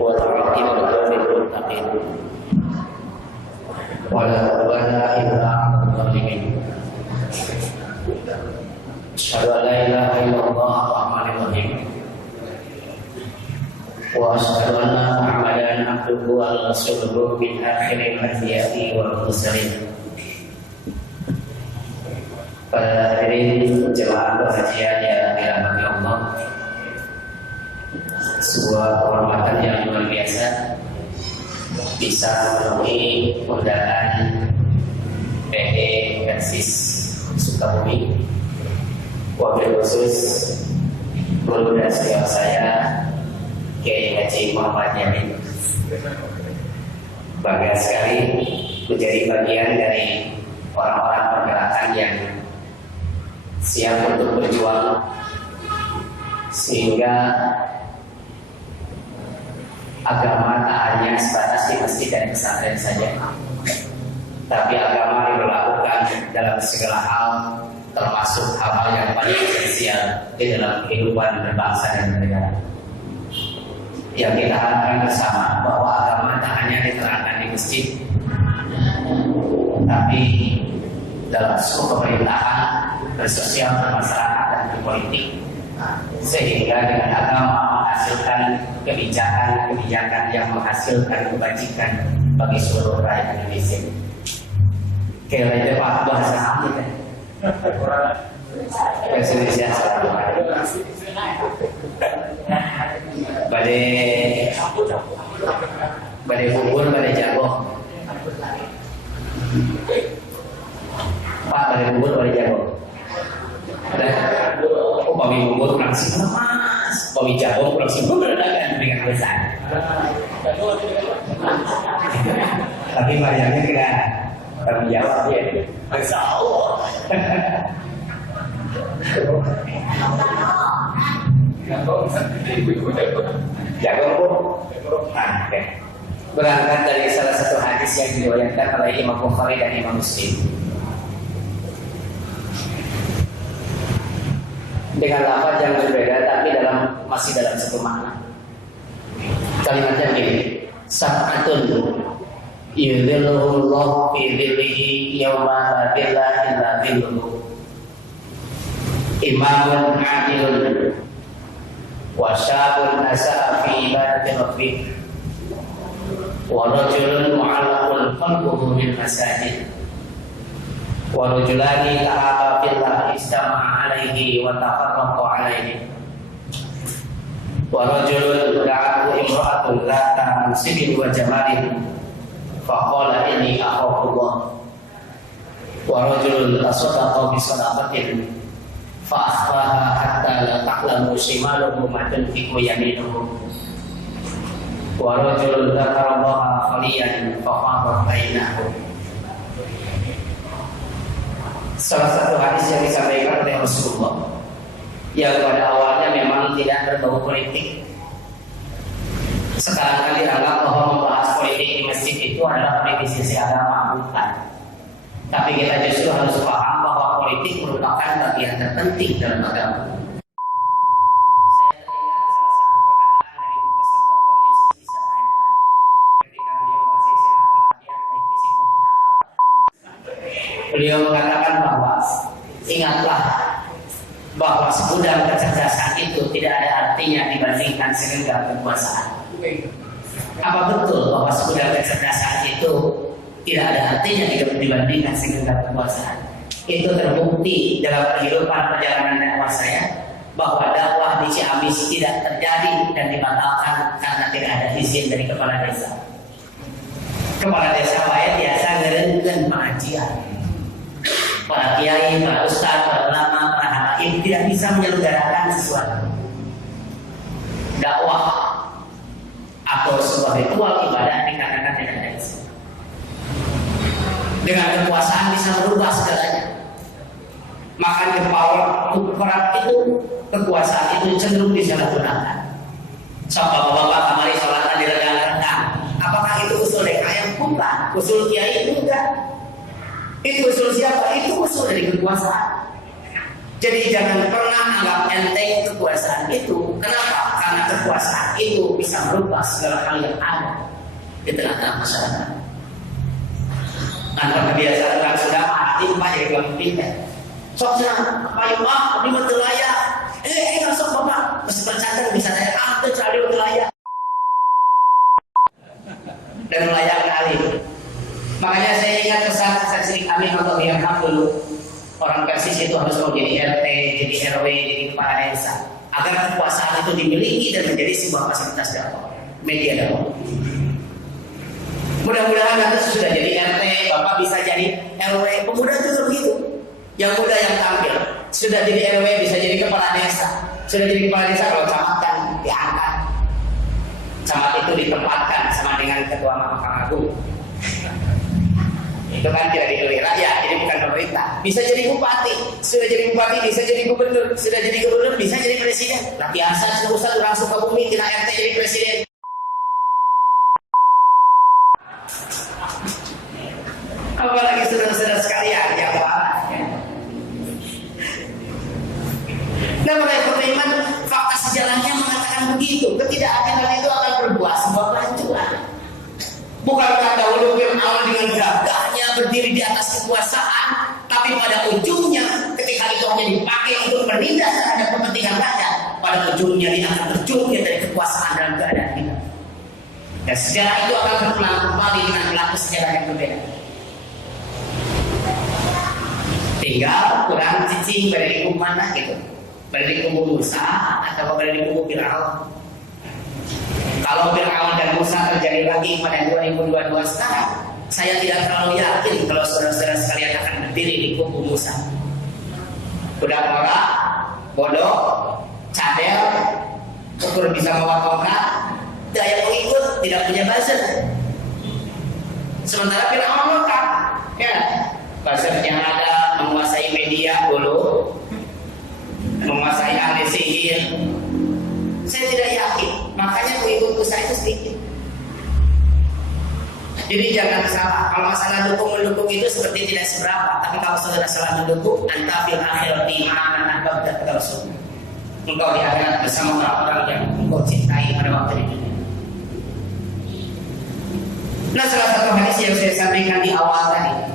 والعاقبة للمتقين ولا عدوان إلا على الظالمين أشهد أن لا إله إلا الله الرحمن الرحيم وأشهد أن محمدا عبده ورسوله من آخر الأنبياء والمرسلين. Para hadirin jemaah pengajian yang dirahmati Allah, sebuah kehormatan yang luar biasa bisa memenuhi undangan PD Persis Sukabumi, wabil khusus guru dan senior saya Kiai Haji Muhammad Yamin. Bangga sekali menjadi bagian dari orang-orang pergerakan yang siap untuk berjuang sehingga agama tak hanya sebatas di masjid dan pesantren saja, tapi agama diberlakukan dalam segala hal, termasuk hal-hal yang paling esensial di dalam kehidupan berbangsa dan bernegara. Yang kita harapkan bersama bahwa agama tak hanya diterangkan di masjid, tapi dalam sebuah pemerintahan, bersosial, bermasyarakat, dan berpolitik, sehingga dengan agama menghasilkan kebijakan-kebijakan yang menghasilkan kebajikan bagi seluruh rakyat Indonesia. Kira itu Pak bahasa apa kan? Bahasa Indonesia badai bubur, badai jago. Pak, badai bubur, badai jago. Oh, babi bubur kurang simpel mas, babi jago kurang simpel berdagang dengan alasan. Tapi banyaknya kira kami jawab ya. Masya Allah. Jago pun. Nah, okay. Berangkat dari salah satu hadis yang diriwayatkan oleh Imam Bukhari dan Imam Muslim. Dengan lafaz yang berbeda tapi masih dalam satu makna. Kalimatnya begini: sab'atun yudhilluhullahu fi dhillihi yawma la dhilla illa dhilluhu. Imamun 'adilun wa syabun asa'a fi ibadati rabbih wa rajulun mu'allaqun qalbuhu bil masajid wa rajulani ta'aba fillah istama'a alaihi wa tafarraqa alaihi wa rajulun da'ahu imra'atun lata musibin wa jamalin faqala inni akhafullah wa rajulun tasaddaqa bi sadaqatin fa akhfaha hatta la ta'lamu shimaluhu ma tunfiqu yaminuhu wa rajulun dzakara Allaha khaliyan fa fadha bainahu. Salah satu hadis yang disampaikan oleh Rasulullah yang pada awalnya memang tidak berbau politik. Sekarang kali dianggap bahwa membahas politik di masjid itu adalah politisasi agama, bukan. Tapi kita justru harus paham bahwa politik merupakan bagian terpenting dalam agama. Saya teringat salah satu perkataan dari Profesor Dr. Yusuf Isamail ketika beliau masih sehat walafiat baik fisik maupun akal. Beliau mengatakan bahwa ingatlah bahwa segudang kecerdasan itu tidak ada artinya dibandingkan segenggam kekuasaan. Apa betul bahwa segudang kecerdasan itu tidak ada artinya dibandingkan segenggam kekuasaan? Itu terbukti dalam kehidupan perjalanan dakwah saya bahwa dakwah di Ciamis tidak terjadi dan dibatalkan karena tidak ada izin dari kepala desa. Kepala desa saya biasa ngerengkeun pengajian. Para kiai, para ustaz, para ulama, para habaib tidak bisa menyelenggarakan sesuatu dakwah atau sebuah ritual ibadah dikarenakan tidak ada izin. Dengan kekuasaan bisa merubah segalanya. Maka kepower itu, kekuasaan itu cenderung disalahgunakan. Coba bapak kamari sholatan di rendang-rendang. Apakah itu usul DKM? Bukan. Usul kiai? Bukan. Itu usul siapa? Itu usul dari kekuasaan. Jadi jangan pernah anggap enteng kekuasaan itu. Kenapa? Karena kekuasaan itu bisa merubah segala hal yang ada di tengah-tengah masyarakat. Tanpa kebiasaan orang sudah mati Pak jadi bilang pindah. Soknya apa yang abdi mah teu layak. Masuk Bapak. Terus bercanda bisa saya teu cari teu layak. Dan layak kali. Makanya saya ingat pesan sering kami untuk Irham dulu. Orang Persis itu harus mau jadi RT, jadi RW, jadi kepala desa, agar kekuasaan itu dimiliki dan menjadi sebuah fasilitas dakwah, media dakwah. Mudah-mudahan nanti sudah jadi RT, Bapak bisa jadi RW. Pemuda itu begitu. Yang muda yang tampil sudah jadi RW bisa jadi kepala desa. Sudah jadi kepala desa kalau camat kan diangkat. Camat itu ditempatkan sama dengan ketua Mahkamah Agung. Itu kan tidak dipilih rakyat, jadi bukan pemerintah. Bisa jadi bupati, sudah jadi bupati, bisa jadi gubernur, sudah jadi gubernur, bisa jadi presiden. Lah biasa sudah usah langsung ke bumi, kena RT jadi presiden. Apalagi saudara-saudara sekalian yang parah. Nah, mereka beriman, fakta sejarahnya mengatakan begitu. Ketidakadilan itu akan berbuah sebuah kehancuran. Bukankah dahulu Fir'aun dengan gagahnya berdiri di atas kekuasaan, tapi pada ujungnya ketika itu hanya dipakai untuk menindas terhadap kepentingan rakyat, pada ujungnya dia akan terjungkir dari kekuasaan dalam keadaan kita. Dan sejarah itu akan berulang kembali dengan pelaku sejarah yang berbeda. Tinggal kurang cicing pada di kubu mana gitu, pada di kubu Musa atau pada di kubu Fir'aun. Kalau Fir'aun dan Musa terjadi lagi pada 2022 sekarang, saya tidak terlalu yakin kalau saudara-saudara sekalian akan berdiri di kubu Musa. Udah norak, bodoh, cadel, ukur bisa bawa tongkat, daya pengikut, tidak punya buzzer. Sementara Fir'aun lengkap, ya, buzzernya ada, menguasai media dulu, menguasai ahli sihir. Saya tidak yakin, makanya pengikut saya itu sedikit. Jadi jangan salah, kalau masalah dukung-mendukung itu seperti tidak seberapa, tapi kalau saudara salah mendukung, anta fil akhirati ma'aman ahbabta kata Rasul. Engkau di akhirat bersama orang-orang yang engkau cintai pada waktu di dunia. Nah, salah satu hadis yang saya sampaikan di awal tadi,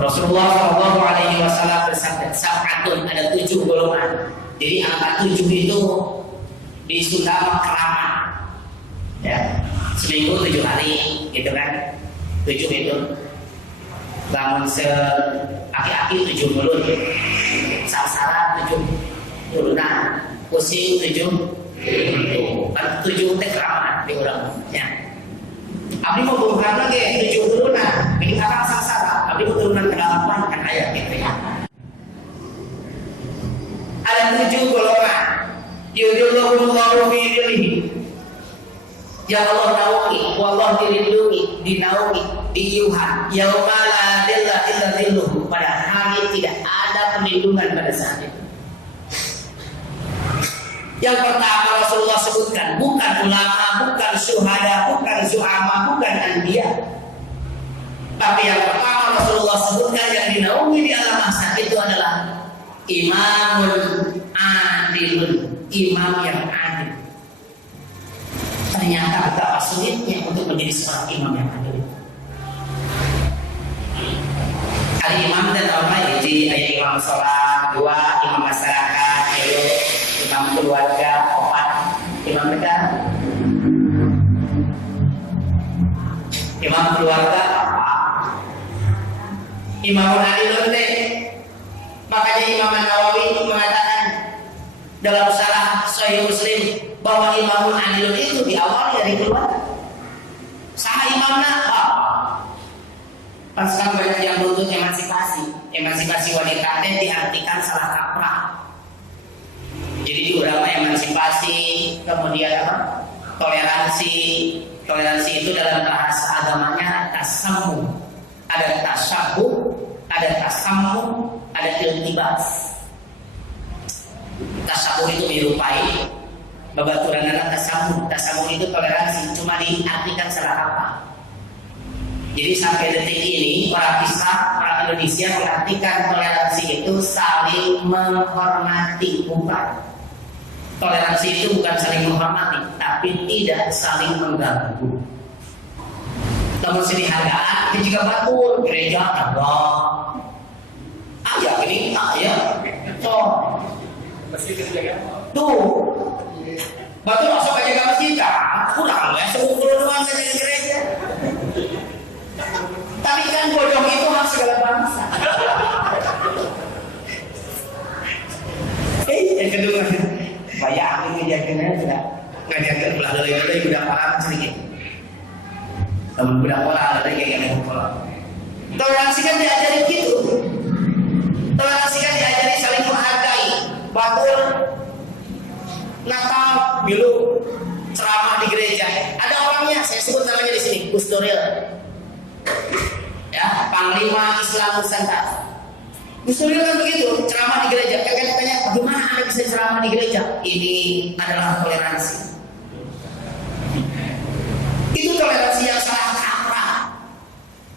Rasulullah SAW bersabda, sab'atun, ada 7 golongan. Jadi angka 7 itu di Sunda keramat, ya, seminggu 7 hari, gitu kan? 7 itu, bangun aki-aki 7 mulut, sarsara 7 turunan, pusing 7, kan 7 teh keramat di orang, ya. Abdi mau bongkar lagi 7 turunan, ini akan sarsara, abdi mau turunan ke-8 kan ayat gitu ya. Ada 7 golongan. Yudhillahullahu fi dhillihi, ya Allah naungi, wallah dilindungi, dinaungi, diiuhan, yauma la dhilla illa dhilluhu, pada hari tidak ada perlindungan pada saat itu. Yang pertama Rasulullah sebutkan, bukan ulama, bukan syuhada, bukan zu'ama, bukan anbiya, tapi yang pertama Rasulullah sebutkan yang dinaungi di alam mahsyar itu adalah imamun adilun, imam yang adil. Ternyata betapa sulitnya untuk menjadi seorang imam yang adil. Ada imam dan orang jadi ada imam sholat, 2 imam masyarakat, 3 imam keluarga, 4 imam negara. Imam keluarga apa? Imam adilun deh. Makanya Imam Nawawi mengatakan dalam Syarah Sahih Muslim bahwa Imam Adilun itu diawali dari keluarga. Sama imamnya apa? Pas sekarang banyak yang menuntut emansipasi wanita dan diartikan salah kaprah. Jadi diurang emansipasi, kemudian apa? Toleransi itu dalam bahasa agamanya tasammu. Ada tasabuh, ada tasammu, ada iltibas. Tasabuh itu menyerupai, babaturan tasabuh. Tasabuh itu toleransi, cuma diartikan salah apa. Jadi sampai detik ini orang Islam, orang Indonesia mengartikan toleransi itu saling menghormati, bukan. Toleransi itu bukan saling menghormati, tapi tidak saling mengganggu. Namun seni hargaan itu juga batul, gereja ada. Aja gini, ya. Tuh, batul masuk aja ke masjid, kurang ya, sepuluh doang aja ke gereja. Tapi kan bodoh itu hak segala bangsa. Yang kedua, banyak aku ngajakinnya tidak ngajakin belah dari udah paham sedikit. Namun udah pola dari kayak pola. Toleransi kan diajari gitu. Toleransi kan diajari saling menghargai. Batul Natal, Milu, ceramah di gereja. Ada orangnya, saya sebut namanya di sini, Gus Doril. Ya, Panglima Islam Nusantara. Gus Doril kan begitu, ceramah di gereja. Kakak tanya, bagaimana Anda bisa ceramah di gereja? Ini adalah toleransi. Itu toleransi yang salah kaprah.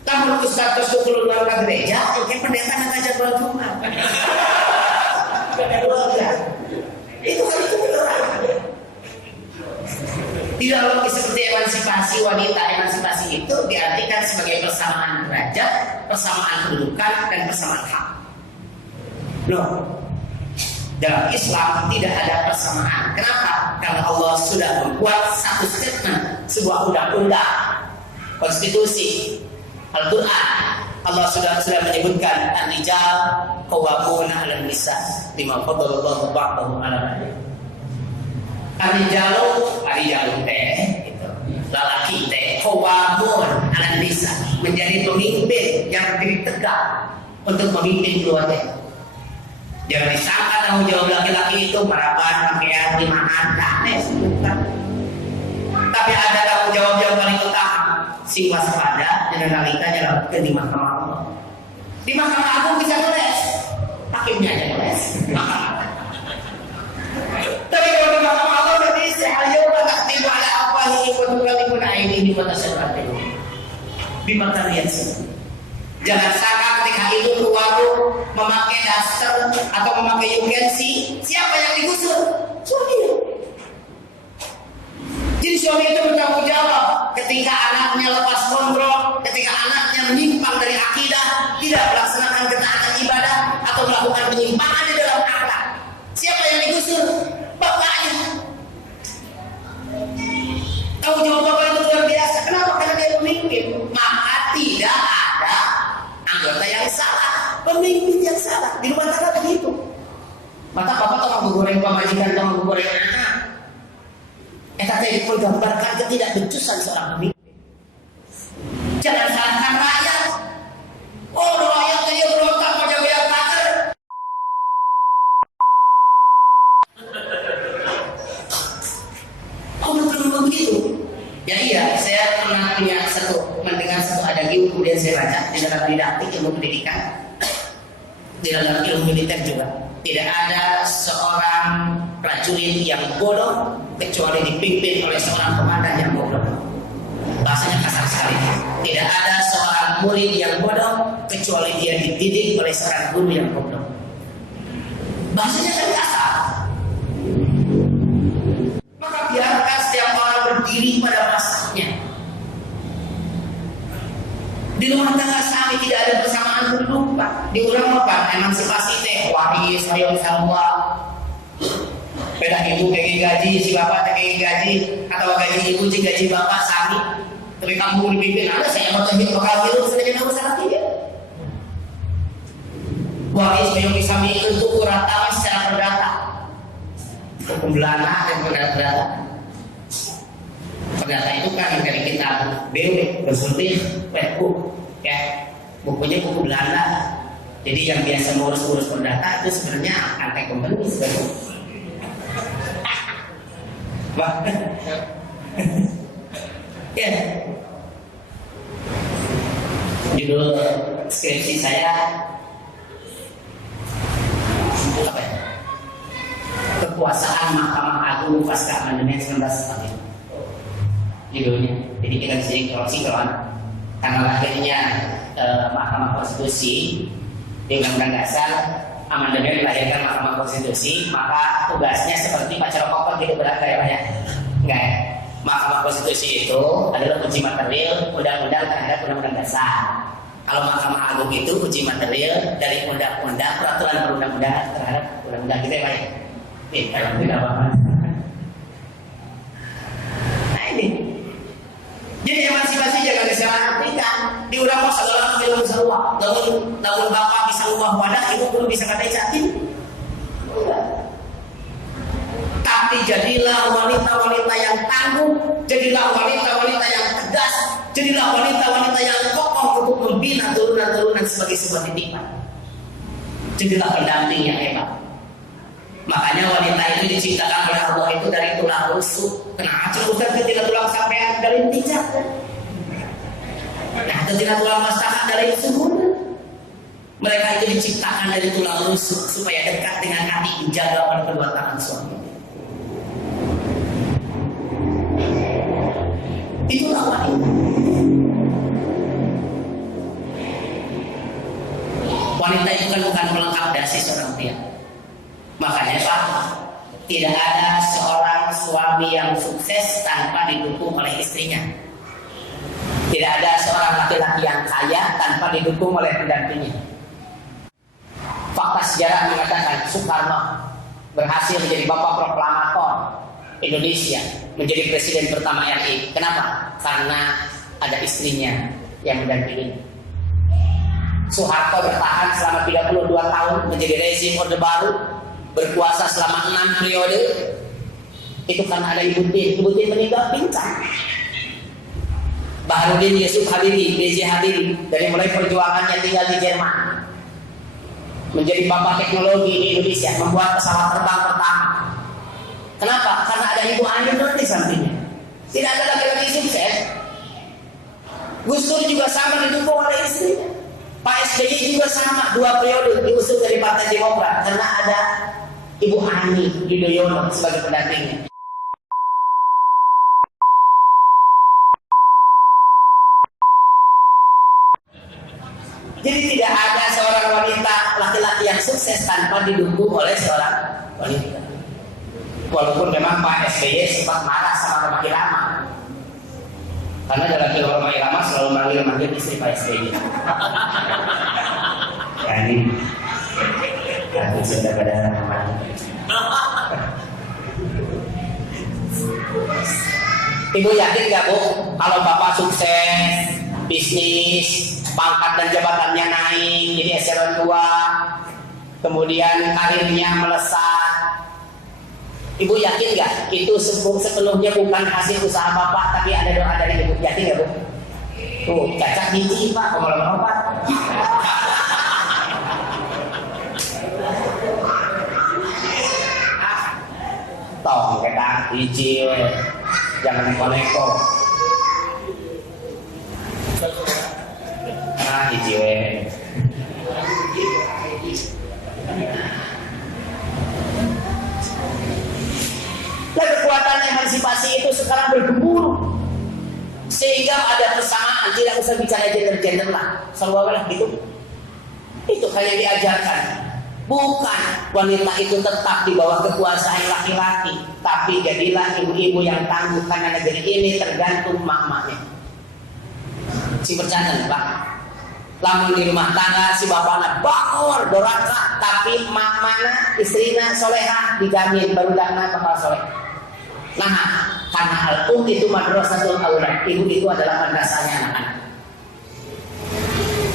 Namun Ustaz Kusdukul ulama gereja, yang pendeta yang ngajak bulan Jumat. Itu kan itu beneran. Tidak logis seperti emansipasi wanita. Emansipasi itu diartikan sebagai persamaan derajat, persamaan kedudukan, dan persamaan hak. Loh, dalam Islam tidak ada persamaan. Kenapa? Karena Allah sudah membuat satu statement, sebuah undang-undang, konstitusi, Al-Quran. Allah sudah menyebutkan an-rijal qawwamuna 'alan nisa bima faddalallahu ba'dahum 'ala ba'd. Ar-rijalu teh gitu. Lelaki teh qawwamun 'alan nisa, menjadi pemimpin yang berdiri tegak untuk memimpin keluarga. Jangan disangka tanggung jawab laki-laki itu merapat pakaian limaan aneh, bukan. Tapi ada tanggung jawab yang paling utama, sing waspada dan nalika jalan ke di Mahkamah Allah. Di Mahkamah Agung bisa ngeles, hakimnya aja ngeles. Tapi kalau di Mahkamah Allah berarti saya nggak tiba ada apa ini pun ini pada serat itu. Bima kalian sih. Jangan sangka ketika itu keluar memakai daster atau memakai UGNC, siapa yang digusur? Suami. Jadi suami itu bertanggung jawab ketika anaknya lepas kontrol, ketika anaknya menyimpang dari akidah, tidak melaksanakan ketaatan ibadah atau melakukan penyimpangan di dalam akhlak. Siapa yang digusur? Bapaknya. Tanggung jawab bapak itu luar biasa. Kenapa? Karena dia pemimpin. Maka tidak ada anggota yang salah, pemimpin yang salah. Di rumah tangga begitu. Maka bapak tolong goreng pemajikan, tolong goreng anak. Tadi digambarkan ketidakbecusan seorang pemimpin. Jangan salahkan rakyat. Oh, rakyat dia berontak pada yang pakar. Oh, betul begitu. Jadi ya, saya pernah mendengar satu adagi, kemudian saya baca di dalam didaktik ilmu pendidikan, di dalam ilmu militer juga. Tidak ada seorang prajurit yang bodoh kecuali dipimpin oleh seorang komandan yang bodoh. Bahasanya kasar sekali. Tidak ada seorang murid yang bodoh kecuali dia dididik oleh seorang guru yang bodoh. Bahasanya kan kasar. Maka biarkan setiap orang berdiri pada masanya. Di rumah tangga kami tidak ada persamaan kedudukan. Diulang apa? Emansipasi teh waris hayong sarua. Beda ibu kayak gaji, si bapak kayak gaji, atau gaji ibu si gaji bapak sami. Tapi kamu dipimpin ada saya mau tunjuk bakal hidup sedikit aku sangat tidak. Waris hayong isami itu kuratawa secara perdata. Hukum Belanda dan perdata. Perdata itu kan dari kitab BW, konsultif, webbook, ya, bukunya buku Belanda. Jadi yang biasa ngurus-ngurus perdata itu sebenarnya anti-komunis, Wah, ya, judul skripsi saya apa ya? Kekuasaan Mahkamah Agung pasca amandemen 1945. Judulnya. Jadi kita disini kalau Karena lahirnya Mahkamah Konstitusi di Undang-Undang Dasar, amandemen melahirkan Mahkamah Konstitusi, maka tugasnya seperti pacar pokok gitu, berat kayak ya? Enggak ya? Mahkamah Konstitusi itu adalah uji material undang-undang terhadap Undang-Undang Dasar. Kalau Mahkamah Agung itu uji material dari undang-undang, peraturan perundang-undangan terhadap undang-undang kita ya. Nih, kalau tidak apa-apa. Nah ini. Jadi emansipasi jangan disalahkan. Di urang segala film sarua. Namun bapak bisa ubah wadah, ibu belum bisa kata catin. Tapi jadilah wanita-wanita yang tangguh, jadilah wanita-wanita yang tegas, jadilah wanita-wanita yang kokoh untuk membina turunan-turunan sebagai sebuah titipan. Jadilah pendamping yang hebat. Makanya wanita itu diciptakan oleh Allah itu dari tulang rusuk. Kenapa Ustaz ketika tulang sampean dari pijak? Nah, ketika tulang masalah dari sumur. Mereka itu diciptakan dari tulang rusuk supaya dekat dengan hati, dijaga oleh kedua tangan suami. Itulah wanita. Wanita itu kan bukan pelengkap dasi seorang pria. Makanya Pak, tidak ada seorang suami yang sukses tanpa didukung oleh istrinya. Tidak ada seorang laki-laki yang kaya tanpa didukung oleh pendampingnya. Fakta sejarah mengatakan Soekarno berhasil menjadi bapak proklamator Indonesia, menjadi presiden pertama RI. Kenapa? Karena ada istrinya yang mendampingi. Soeharto bertahan selama 32 tahun menjadi rezim Orde Baru, berkuasa selama 6 periode. Itu karena ada Ibu Tin. Ibu Tin meninggal pincang. Baharudin Yusuf Habibie, B.J. Habibie, dari mulai perjuangannya tinggal di Jerman, menjadi bapak teknologi di Indonesia, membuat pesawat terbang pertama. Kenapa? Karena ada Ibu Ani di sampingnya. Tidak ada laki-laki sukses. Gus Dur juga sama didukung oleh istrinya. Pak SBY juga sama, 2 periode diusung dari Partai Demokrat karena ada Ibu Ani Yudhoyono sebagai pendampingnya. Jadi tidak ada seorang wanita laki-laki yang sukses tanpa didukung oleh seorang wanita. Walaupun memang Pak SBY sempat marah sama Rhoma Irama, karena dalam film Rhoma Irama selalu manggil istri Pak SBY. Ya ini, aku sudah pada namanya. Ibu yakin gak Bu, kalau Bapak sukses, bisnis, pangkat dan jabatannya naik, jadi eselon 2, kemudian karirnya melesat, Ibu yakin gak itu sepenuhnya bukan hasil usaha Bapak, tapi ada doa dari Ibu? Yakin gak Bu? Tuh, cacak gigi Pak, kalau melompat. Tong kita hiji, jangan neko-neko. Nah, hiji we. Dan kekuatan emansipasi itu sekarang bergemuruh, sehingga ada persamaan, tidak usah bicara gender lah, selalu gitu. Itu hanya diajarkan. Bukan wanita itu tetap di bawah kekuasaan laki-laki, tapi jadilah ibu-ibu yang tangguh, karena negeri ini tergantung mak-maknya. Si bercanda Pak, lamun di rumah tangga si bapaknya bakor doraka, tapi mak-maknya istrina solehah, dijamin baru dana bakal soleh. Nah, karena al-um itu madrasatul aulad, ibu itu adalah madrasahnya anak-anak.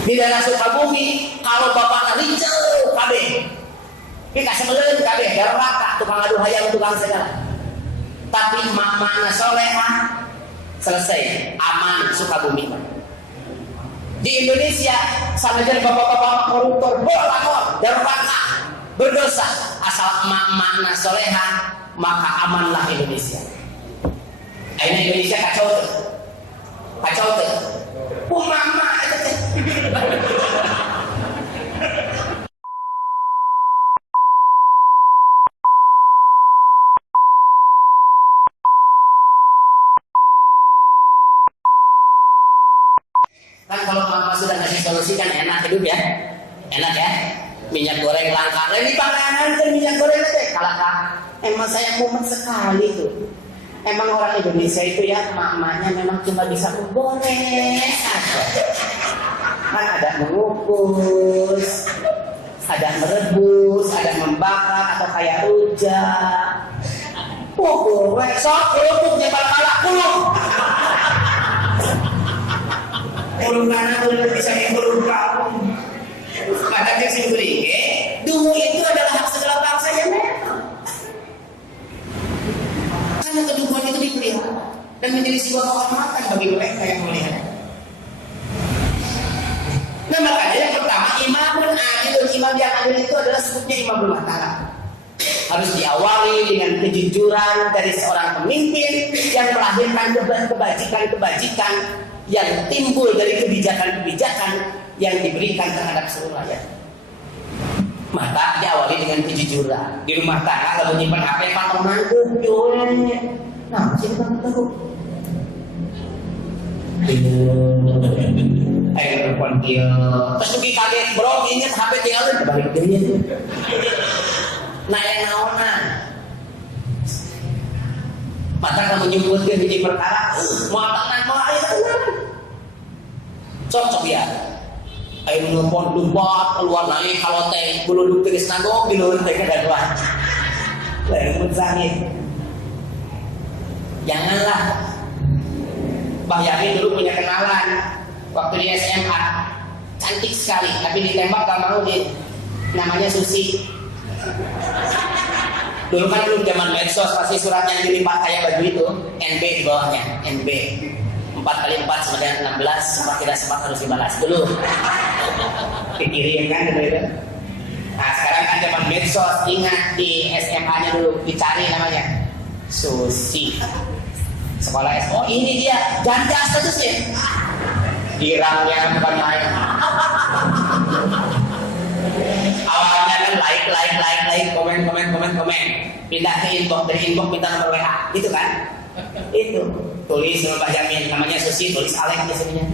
Di daerah Sukabumi, kalau bapaknya licau kabeh, kita sebelum kabeh neraka, tukang adu hayam, tukang segala. Tapi mak-makna solehah, selesai, aman Sukabumi. Di Indonesia, sama jadi bapak-bapak koruptor, bolakor, neraka, berdosa. Asal mak-makna solehah, maka amanlah Indonesia. Ini Indonesia kacau tuh, kacau tuh. Mama aja teh. solusi kan enak hidup ya, enak ya. Minyak goreng langka, ini panganan kan minyak goreng teh kalahkah. Emang saya mumet sekali tuh. Emang orang Indonesia itu ya emak-emaknya memang cuma bisa menggoreng aja. Kan ada mengukus, ada merebus, ada membakar atau kayak rujak. Goreng sok kerupuknya balak kulung. Kulung kanan udah bisa ngulung kamu. Kata cek sing beri, dulu itu adalah hak segala bangsa yang memang. Karena kedudukan itu dipelihara dan menjadi sebuah kehormatan bagi mereka yang melihat. Nah makanya yang pertama imamun adil, imam yang adil itu adalah sebutnya imam rumah tangga. Harus diawali dengan kejujuran dari seorang pemimpin yang melahirkan kebajikan-kebajikan yang timbul dari kebijakan-kebijakan yang diberikan terhadap seluruh rakyat. Maka diawali dengan kejujuran. Di rumah tangga kalau menyimpan HP patungan kumpulnya. Nah, sini bang tahu. Ayo telepon dia. Terus pergi kaget bro, ingat HP tinggalin kebalik dia. Nah yang naonan. Maka kamu menyebutkan di perkara, mau tangan mau air tangan. Cocok ya. Ayo nelfon lumpat keluar naik kalau teh bulu duk tegas nanggung di luar teh kegaduhan. Lain sangit. Janganlah. Mbah Yamin dulu punya kenalan waktu di SMA, cantik sekali, tapi ditembak gak mau dia. Namanya Susi. Dulu kan belum zaman medsos, pasti surat yang dilipat kayak baju itu, NB di bawahnya, NB. 4 kali 4 sama dengan 16, sempat tidak sempat harus dibalas dulu. Pikirin kan gitu. Nah sekarang kan zaman medsos, ingat di SMA-nya dulu dicari namanya Susi. Sekolah S. Oh ini dia, janda statusnya. Girangnya bukan main. Awalnya kan like, komen. Pindah ke inbox, dari inbox minta nomor WA, gitu kan? Itu tulis nama Pak Jamin, namanya Susi, tulis Alex biasanya.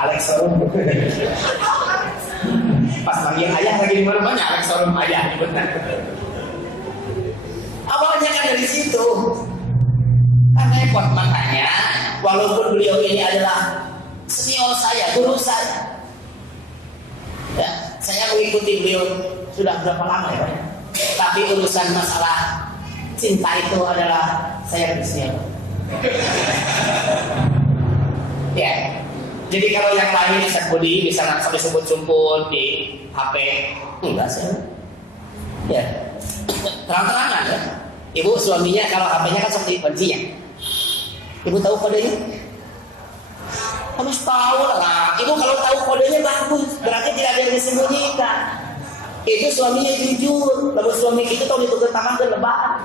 Alex Sorum. Pas manggil ayah lagi di mana-mana, Alex Sorum ayah, benar. Awalnya kan dari situ. Kan repot, makanya walaupun beliau ini adalah senior saya, guru saya, ya, saya mengikuti beliau sudah berapa lama ya Pak? Tapi urusan masalah cinta itu adalah saya lebih senior. Ya, jadi kalau yang lain Ustaz Budi bisa langsung disebut sumput di HP, enggak sih. Ya, terang-terangan ya. Ibu suaminya kalau HP-nya kan seperti kuncinya. Ibu tahu kodenya? Harus tahu lah. Ibu kalau tahu kodenya bagus, berarti tidak ada yang disembunyikan. Itu suaminya jujur. Lalu suami itu tahu dituker tangan ke lebaran.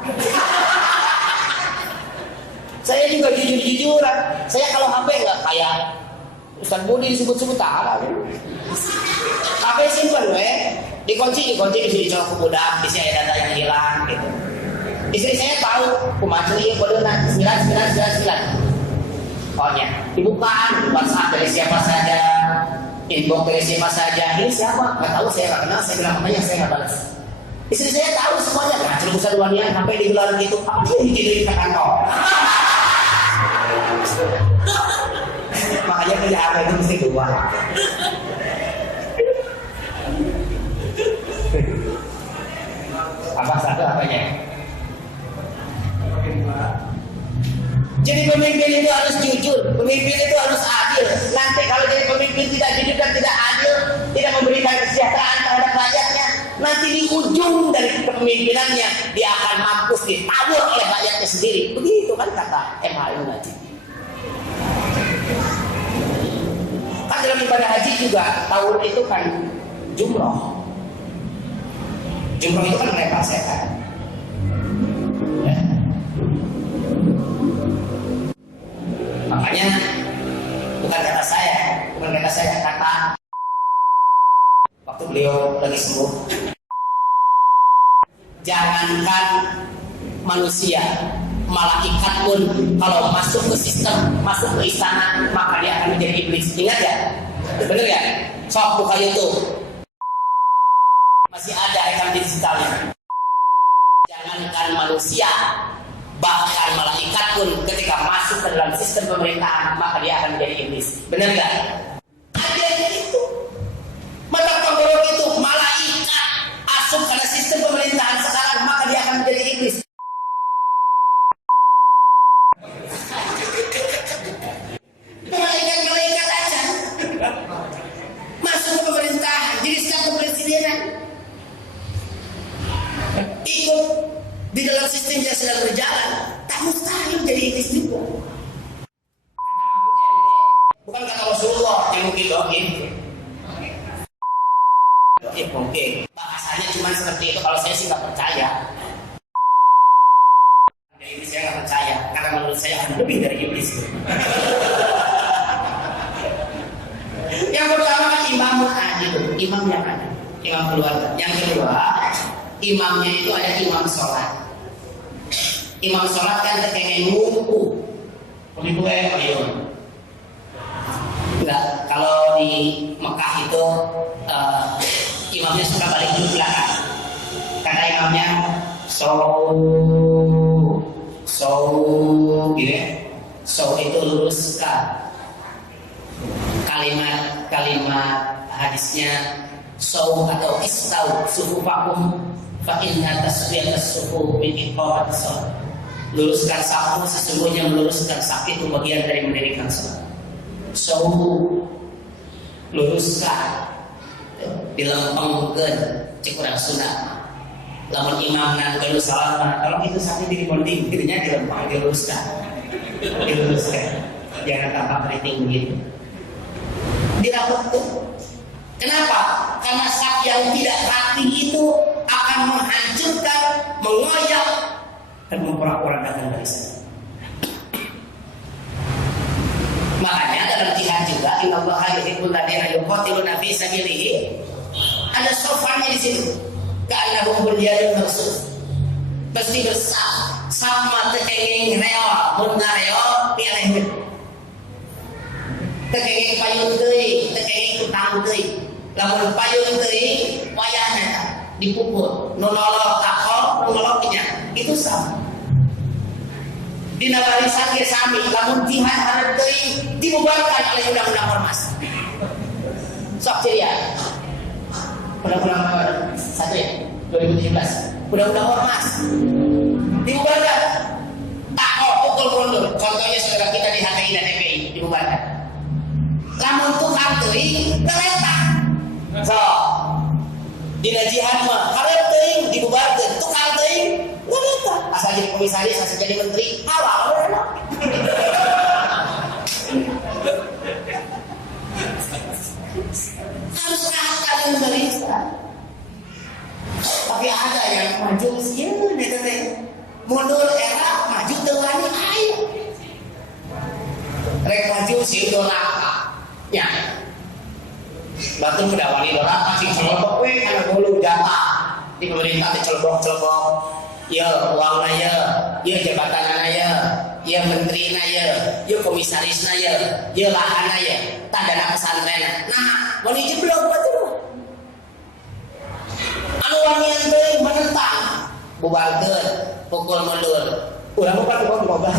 Saya juga jujur-jujuran. Saya kalau HP nggak kayak Ustaz Budi disebut-sebut tak. HP simpan dikunci bisa dicolok ke budak, bisa ada data yang hilang gitu. Istri saya tahu kumatri kode 9999. Pokoknya dibuka WhatsApp dari siapa saja, inbox dari siapa saja. Ini siapa? Nggak tahu, saya nggak kenal. Saya bilang namanya, saya nggak balas. Istri saya tahu semuanya. Nah, celubusan duanya sampai di gelar gitu. Apa yang ditidurin ke kantor? Makanya punya apa itu mesti dua. Apa satu apanya? Jadi pemimpin itu harus jujur, pemimpin itu harus adil. Nanti kalau jadi pemimpin tidak jujur dan tidak adil, tidak memberikan kesejahteraan terhadap rakyatnya, nanti di ujung dari kepemimpinannya dia akan mampus ditawur oleh rakyatnya sendiri. Begitu kan kata MH Haji. Kan dalam ibadah haji juga tawur itu kan jumroh. Jumroh itu kan melempar setan. Makanya bukan kata saya, kata waktu beliau lagi sembuh. Jangankan manusia, malaikat pun kalau masuk ke sistem, masuk ke istana, maka dia akan menjadi iblis. Ingat ya? Bener ya? Sok buka YouTube. Masih ada rekam digitalnya. Jangankan manusia, bahkan malaikat pun ketika masuk ke dalam sistem pemerintahan, maka dia akan menjadi iblis. Bener gak? Ada yang itu. Mata penggorok itu malaikat masuk karena sistem pemerintahan sekarang, maka dia akan menjadi iblis. Malaikat aja masuk ke pemerintahan, jadi staf kepresidenan, ikut di dalam sistem yang sedang berjalan, tak mustahil jadi iblis juga. Bukan kata Rasulullah yang mungkin doib. Doib mungkin bahasanya cuma seperti itu. Kalau saya sih nggak percaya. Ini saya nggak percaya karena menurut saya akan lebih dari iblis. Yang pertama kan imam itu, imam yang ada, imam keluarga. Yang kedua, imamnya itu ada imam sholat. Imam sholat kan terkait ngumpul. Begitu ya, ayo. Enggak, kalau di Mekah itu imamnya suka balik dulu belakang. Karena imamnya gitu ya. Itu luruskan. Kalimat hadisnya atau istau sufufakum fa inna taswiyatas sufu min iqamatis shalah. Luruskan safu, sesungguhnya meluruskan saf itu bagian dari mendirikan salat. Luruskan dilempengkeun cek urang Sunda. Lamun imam nanggeun salat, kalau itu sampai di bonding, dirinya dilempeng, diluruskan. Jangan tampak keriting begitu. Dirapet tuh. Kenapa? Karena saf yang tidak rapi itu akan menghancurkan, mengoyak dan memporak-porandakan barisan. Makanya dalam jihad juga innallaha yuhibbul ladzina yuqatiluna fi sabilihi. Ada sofannya di situ. Ka'annahum bunyanun marsus. Pasti bersaf sama tekenging reol, mun reol pialeh. Tekenging payung teuing, tekenging utang teuing. Lamun payung teuing wayahna dipukul, nu nolok takol, nu noloknya. Itu sama. Dina barisan ge sami, lamun jihad hareup teuing dibubarkan oleh undang-undang ormas. Sok ceria. Undang-undang 1 ya, 2017. Undang-undang ormas. Dibubarkan. Takol pukul mundur. Contohnya saudara kita di HTI dan FPI dibubarkan. Lamun tukang teuing ngeletak. So, dina jihad mah hareup teuing dibubarkeun, tukang teuing ngeletak. Asal jadi komisaris, asal jadi menteri, halal we. Harus rata dan beristighfar. Tapi ada yang maju sieun eta teh. Mundur era maju teu wani ayo. Rek maju si dolaka. Ya, batu udah wani doraka sing celobok we kana bolu jatah di pemerintah teh celobok. Ya uangna ya jabatanna ya menterina ya komisarisna ya lahanna ya tandana pesantren. Nah, wani jeblok batu. Anu wangian teh menentang, bubarkeun, pukul mundur. Urang bukan ngomong.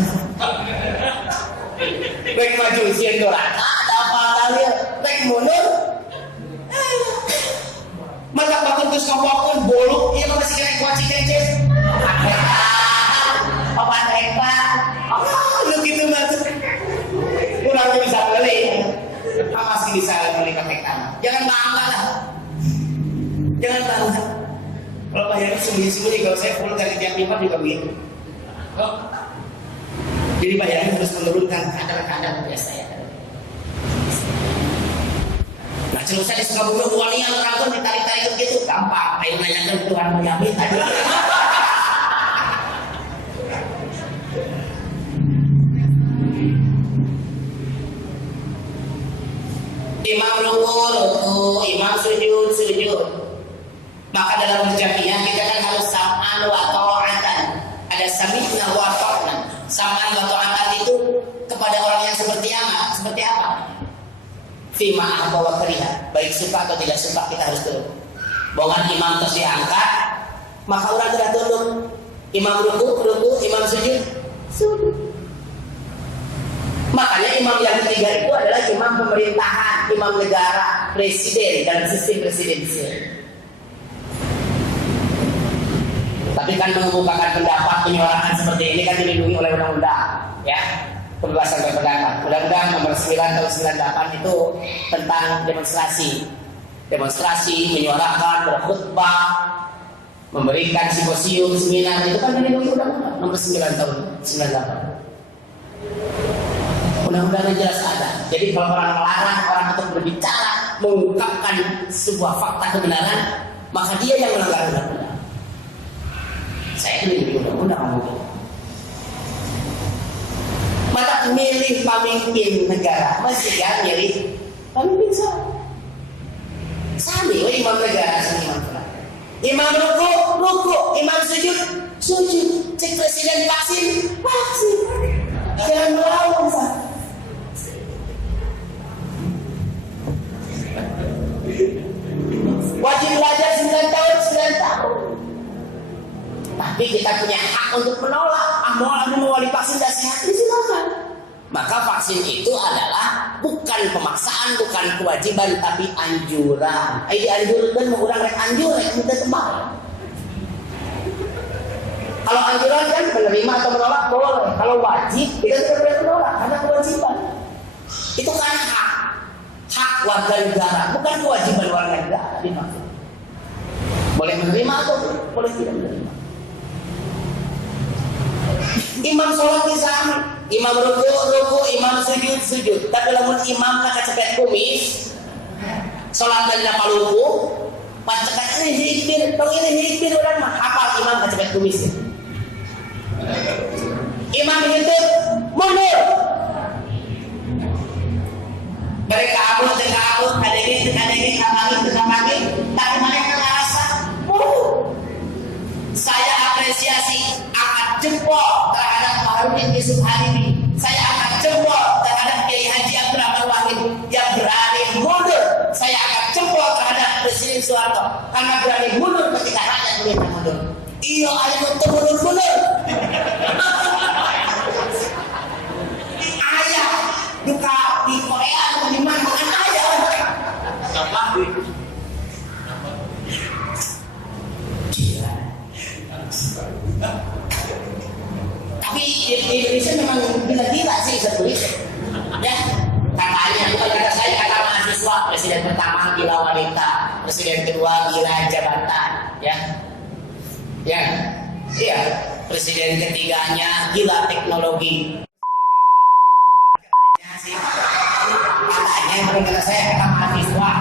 Rek maju sieun doraka ada apa kali rek mundur. Mata bakun geus ngomongkeun boluk ieu masih kena kuaci kences. Papan rekla. Lu kitu mah. Urang bisa beli. Masih bisa beli pakai tanah. Jangan bangga lah. Jangan bangga. Kalau bayarnya sembunyi-sembunyi, kalau saya full dari tiap lima juga begitu. Jadi bayarnya harus menurunkan kadar-kadar biasa ya. Nah, celusnya di Sukabumi walian ragon ditarik-tarik begitu gampang. Ayo nanyakan Tuhan menjamin tadi. Imam ruku, imam sujud. Maka dalam berjamaah kita kan harus sam'an wa ta'atan. Ada sami'na wa ta'atan. Fima ahbawa kariha, baik suka atau tidak suka kita harus tunduk. Bahwa imam terus diangkat, maka orang tidak tunduk. Imam ruku, imam sujud, sujud. Makanya imam yang ketiga itu adalah imam pemerintahan, imam negara, presiden dalam sistem presidensial. Tapi kan mengemukakan pendapat, menyuarakan seperti ini kan dilindungi oleh undang-undang, ya, kebebasan berpendapat. Undang-undang nomor 9 tahun 98 itu tentang demonstrasi, menyuarakan, berkhutbah, memberikan simposium, seminar, itu kan dilindungi undang-undang nomor 9 tahun 98. Undang-undangnya jelas ada. Jadi kalau orang melarang orang untuk berbicara, mengungkapkan sebuah fakta kebenaran, maka dia yang melanggar undang-undang. Saya dilindungi undang-undang mungkin. Maka milih pemimpin negara, mesti ya milih pemimpin saya. Sami, imam negara, imam negara. Imam ruku, imam sujud. Cek presiden vaksin. Jangan melawan saya. Wajib belajar 9 tahun. Tapi kita punya hak untuk menolak. Mau divaksin dan sehat, silakan. Maka vaksin itu adalah bukan pemaksaan, bukan kewajiban, tapi anjuran. Dianjurkan mengurang anjuran kita tebal. Kalau anjuran kan menerima atau menolak boleh. Kalau wajib kita tidak boleh menolak karena kewajiban. Itu kan hak warga negara, bukan kewajiban warga negara dimaksud. Boleh menerima atau boleh tidak menerima. Imam sholat sama, imam ruku, imam sujud. Tapi lamun imam nak cepet kumis, sholat dan napa luku, pacekat ini hikir orang mah hafal imam cepet kumis. Imam hidup mundur. Mereka abut, kadang-kadang, tapi mereka ngerasa mundur. Saya apresiasi angkat jempol terhadap Baharudin Yusuf Habibie. Saya angkat jempol terhadap Kiai Haji Abdurrahman Wahid yang berani mundur. Saya angkat jempol terhadap Presiden Soeharto karena berani mundur ketika rakyat meminta mundur. Iya, ayo untuk mundur. Ayah duka di Korea atau di mana kan ayah. Tapi di Indonesia memang gila-gila sih sebenarnya. Ya, katanya bukan kata saya, kata mahasiswa. Presiden pertama gila wanita, presiden kedua gila jabatan, ya. Iya. Presiden ketiganya gila teknologi. Katanya bukan kata saya, kata mahasiswa.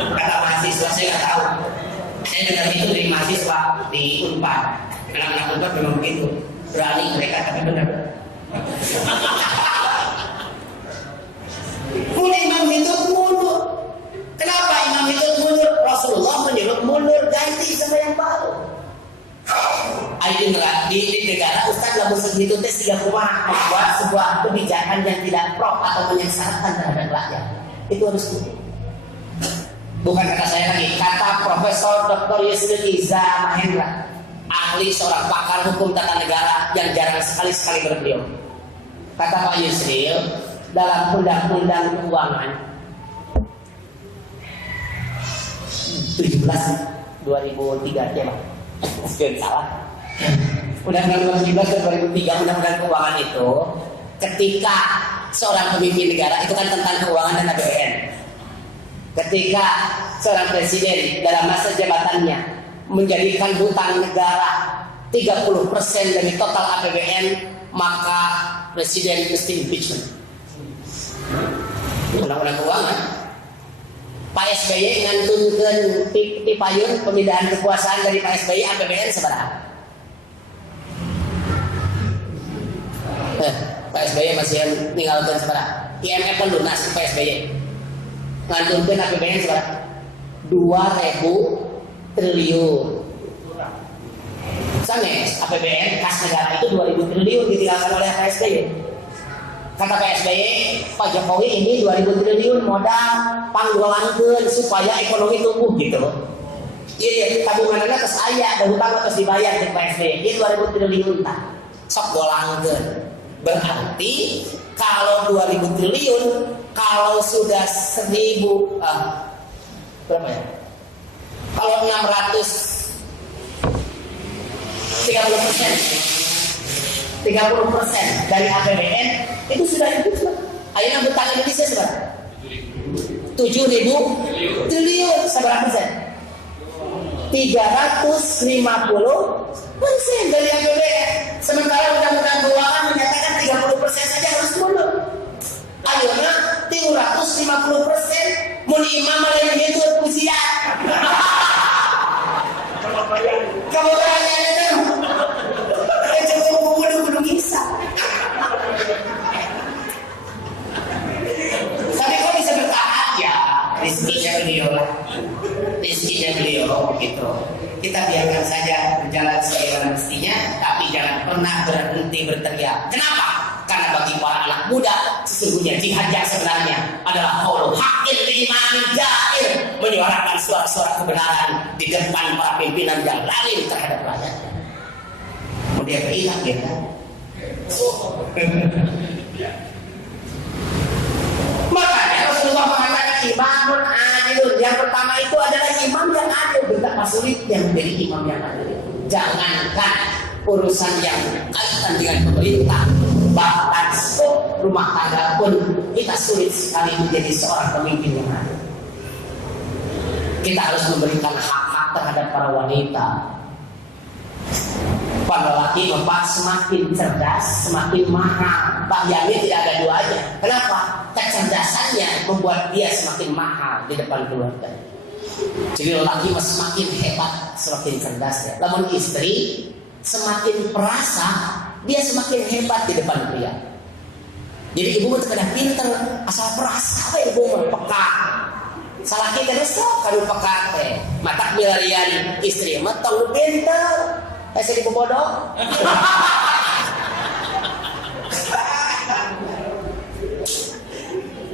Kata mahasiswa saya nggak tahu. Saya dengar itu dari mahasiswa di Unpad. Anak-anak Unpad memang begitu. Berani mereka tapi benar. Mulai imam hidup mundur. Kenapa imam hidup mundur? Rasulullah menyuruh mundur, ganti sama yang baru. Di negara Ustaz lamun segitu tes 3 rumah membuat sebuah kebijakan yang tidak pro atau menyengsarakan terhadap rakyat. Itu harus mundur. Bukan kata saya lagi, kata Profesor Dr. Yusril Iza Mahendra, ahli seorang pakar hukum tata negara yang jarang sekali berbeliau. Kata Pak Yusril, dalam undang-undang keuangan 17 2003 ya Pak. Jangan salah. Undang-undang 17 2003 undang-undang keuangan itu ketika seorang pemimpin negara itu kan tentang keuangan dan APBN. Ketika seorang presiden dalam masa jabatannya menjadikan hutang negara 30% dari total APBN, maka presiden mesti impeachment. Undang-undang keuangan. Pak SBY ngantunkeun ti payun pemindahan kekuasaan dari Pak SBY APBN seberapa? Pak SBY masih ninggalkeun seberapa? IMF kan lunas Pak SBY. Ngantunkeun APBN seberapa? 2.000 triliun. Sanes APBN kas negara itu 2.000 triliun ditinggalkan oleh Pak SBY. Kata Pak SBY, Pak Jokowi ini 2000 triliun modal panggolankeun supaya ekonomi tumbuh gitu. Iya, tabungannya terus aya, dan hutang terus dibayar ke Pak SBY. Ini 2000 triliun tak. Sok golangkeun. Berarti kalau 2000 triliun, kalau sudah 1000 berapa ya? Kalau 30% dari APBN itu sudah itu. Ayeuna hutang Indonesia seberapa? 7.000 triliun. Seberapa persen? 350% dari APBN. Sementara undang-undang keuangan menyatakan 30% saja harus turun. Ayeuna 350%. Mun imam lain itu pujian. Kamu tanya itu. Coba bisa. Tapi kok bisa bertahan ya? Rizkinya beliau gitu. Kita biarkan saja berjalan sebagaimana mestinya, tapi jangan pernah berhenti berteriak. Kenapa? Karena bagi para anak muda sesungguhnya jihad yang sebenarnya adalah qaulul haqqil imamin jahil, menyuarakan suara-suara kebenaran di depan para pimpinan yang lalim terhadap rakyat. Kemudian berinak ya kan? Makanya Rasulullah mengatakan imamun adilun. Yang pertama itu adalah imam yang adil. Betapa sulitnya menjadi imam yang adil. Jangankan urusan yang kaitan dengan pemerintah, bahkan rumah tangga pun kita sulit sekali menjadi seorang pemimpin yang adil. Kita harus memberikan hak-hak terhadap para wanita. Para lelaki memang semakin cerdas, semakin mahal. Pak Yani tidak ada duanya. Kenapa? Kecerdasannya membuat dia semakin mahal di depan keluarga. Jadi lelaki semakin hebat, semakin cerdas ya. Namun istri semakin perasa, dia semakin hebat di depan pria. Jadi ibu itu kena pinter, asal perasa ibu peka. Salaki kan sok kanu peka teh. Matak milarian istri mah tong pinter. Saya ibu bodoh.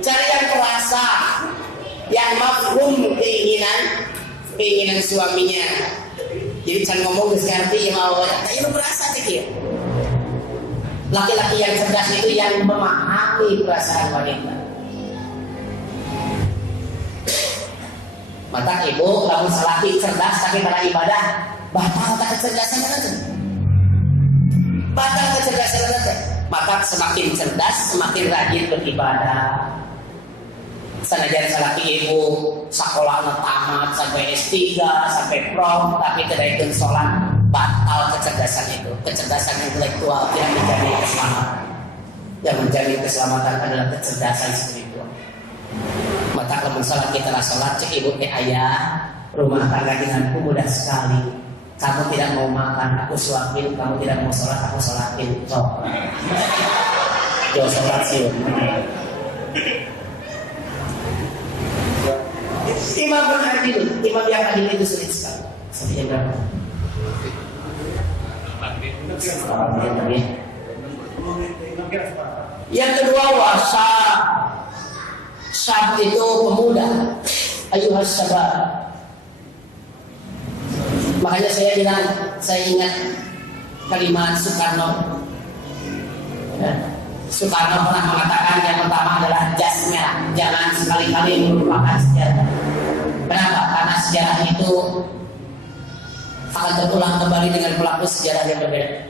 Cari yang perasa, yang mafhum keinginan suaminya. Jadi jangan ngomong seperti yang mau, tapi lu berasa cekir. Laki-laki yang cerdas itu yang memahami perasaan wanita. Mata ibu, kamu selaki cerdas tapi pada ibadah, batal tak kecerdasan nanti. Batal kecerdasan nanti. Maka semakin cerdas, semakin rajin beribadah. Sanajan salaki ibu sekolahnya tamat sampai S3, sampai prom, tapi tidak ikut sholat, batal kecerdasan itu. Kecerdasan intelektual yang menjadi keselamatan. Yang menjadi keselamatan adalah kecerdasan spiritual. Maka kalau salat kita sholat, cek ibu ke ayah, rumah tangga denganku mudah sekali. Kamu tidak mau makan, aku suapin. Kamu tidak mau sholat, aku sholatin. Jo sholat sih. Imam yang adil, imam yang adil itu sulit sekali. Seperti berapa? Yang kedua wasa. Syab itu pemuda. Ayuhas sabar. Makanya saya ingat kalimat Soekarno. Soekarno pernah mengatakan yang pertama adalah jasnya, jangan sekali-kali melupakan sejarah. Kenapa? Karena sejarah itu akan terulang kembali dengan pelaku sejarah yang berbeda.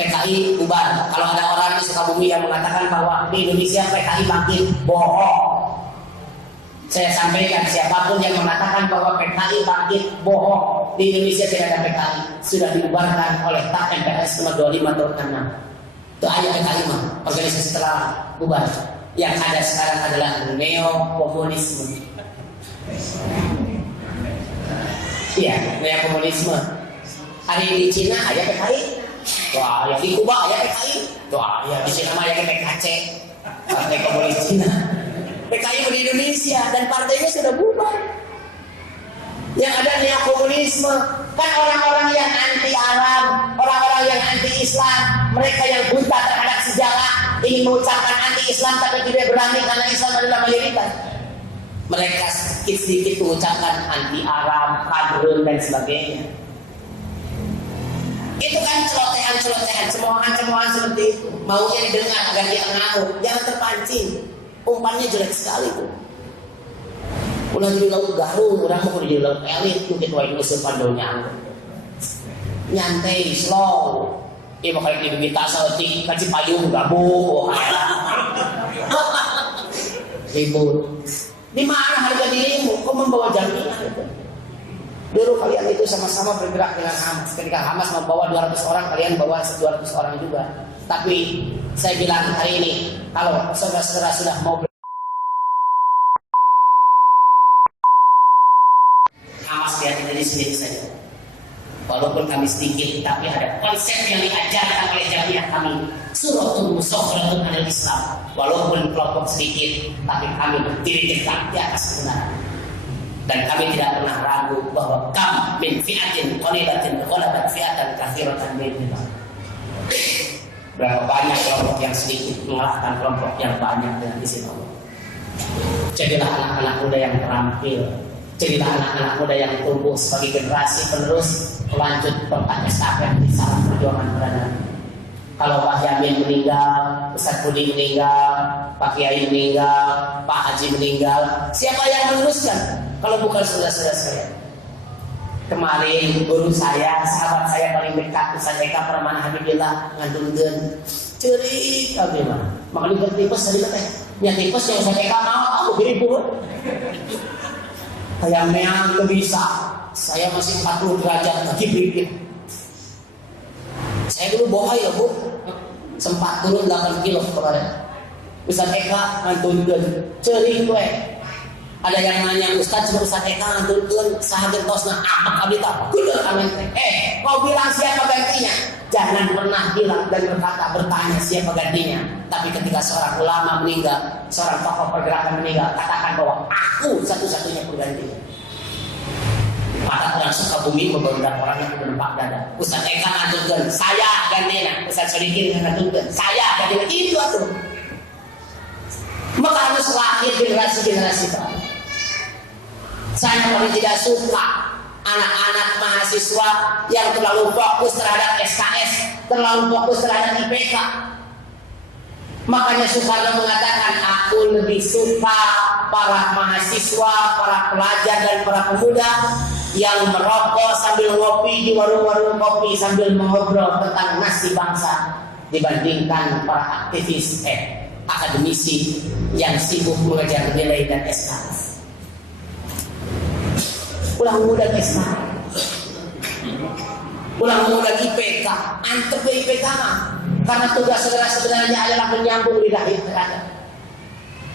PKI bubar. Kalau ada orang di Sukabumi yang mengatakan bahwa di Indonesia PKI bangkit, bohong. Saya sampaikan siapapun yang mengatakan bahwa PKI bangkit, bohong. Di Indonesia tidak ada PKI, sudah dibubarkan oleh TAP MPRS nomor 25 tahun 66. Itu ayat PKI mah, organisasi terlarang, bubar. Yang ada sekarang adalah neo-komunisme. Iya, neo-komunisme. Hari di Cina ada PKI. Wah, yang di Kuba ada PKI. Wah, yang di Cina ada PKC. Partai Komunis Cina. PKI di Indonesia dan partainya sudah bubar. Yang ada neo-komunisme. Kan orang-orang yang anti Arab, orang-orang yang anti Islam, mereka yang buta terhadap sejarah, ingin mengucapkan anti-Islam tapi tidak berani karena Islam adalah mayoritas. Mereka sedikit-sedikit mengucapkan anti-Arab, kadrun dan sebagainya. Itu kan celotehan-celotehan, cemoohan-cemoohan seperti itu. Maunya didengar agar dia mengaku. Jangan terpancing. Umpannya jelek sekali tuh. Ulah jadi laut garung, orang mau jadi laut elit, mungkin wajib musim pandonya. Nyantai, slow. Iya makanya di bita seperti kasih payung gabung. Ribut. Di mana harga dirimu? Kau membawa jaminan itu. Dulu kalian itu sama-sama bergerak dengan Hamas. Ketika Hamas membawa 200 orang, kalian bawa 200 orang juga. Tapi saya bilang hari ini, kalau saudara-saudara sudah mau Hamas biar jadi sendiri saja. Walaupun kami sedikit, tapi ada konsep yang diajarkan oleh jamiah kami. Suratul Musakhratun Alal Islam. Walaupun kelompok sedikit, tapi kami berdiri tegak di atas kebenaran. Dan kami tidak pernah ragu bahwa kam min fi'atin qalilatin ghalabat fi'atan katsiratan bi'idznillah. Berapa banyak kelompok yang sedikit mengalahkan kelompok yang banyak dengan izin Allah. Jadilah anak-anak muda yang terampil. Jadilah anak-anak muda yang tumbuh sebagai generasi penerus pelanjut tongkat estafet di salam perjuangan peradaban. Kalau Pak Yamin meninggal, Ustaz Budi meninggal, Pak Kiai meninggal, Pak Haji meninggal, siapa yang meneruskan? Kalau bukan saudara-saudara saya. Kemarin guru saya, sahabat saya paling dekat, Ustaz Eka Permana Habibillah ngandungkeun ceurik abdi mah. Makanya tipes tadi teh. Nya tipes yang Ustaz Eka mau aku beri buat. Kayak meang bisa. Saya masih 40 derajat lagi berikit. Saya dulu bohai ya Bu, sempat turun 8 kilo kemarin. Ustaz Eka ngantunkeun ceurik we. Ada yang nanya Ustaz Ustaz Eka ngantunkeun saha gentosna apa abdi tah? Kudu amin teh. Kau bilang siapa gantinya? Jangan pernah bilang dan bertanya siapa gantinya. Tapi ketika seorang ulama meninggal, seorang tokoh pergerakan meninggal, katakan bahwa aku satu-satunya penggantinya. Maka orang Sukabumi memberontak orang yang menempak dada. Ustaz Eka ngantunkeun saya gantinya. Ustaz Sodikin ngantunkeun saya gantinya. Itu atuh. Maka harus lahir generasi-generasi baru. Saya paling tidak suka anak-anak mahasiswa yang terlalu fokus terhadap SKS, terlalu fokus terhadap IPK. Makanya Soekarno mengatakan, aku lebih suka para mahasiswa, para pelajar dan para pemuda yang merokok sambil ngopi di warung-warung kopi sambil mengobrol tentang nasib bangsa dibandingkan para aktivis akademisi yang sibuk mengejar nilai dan SKS. Ulah muda SKS, ulah muda IPK, antep ke IPK karena tugas saudara-saudaranya adalah menyambung lidah rakyat.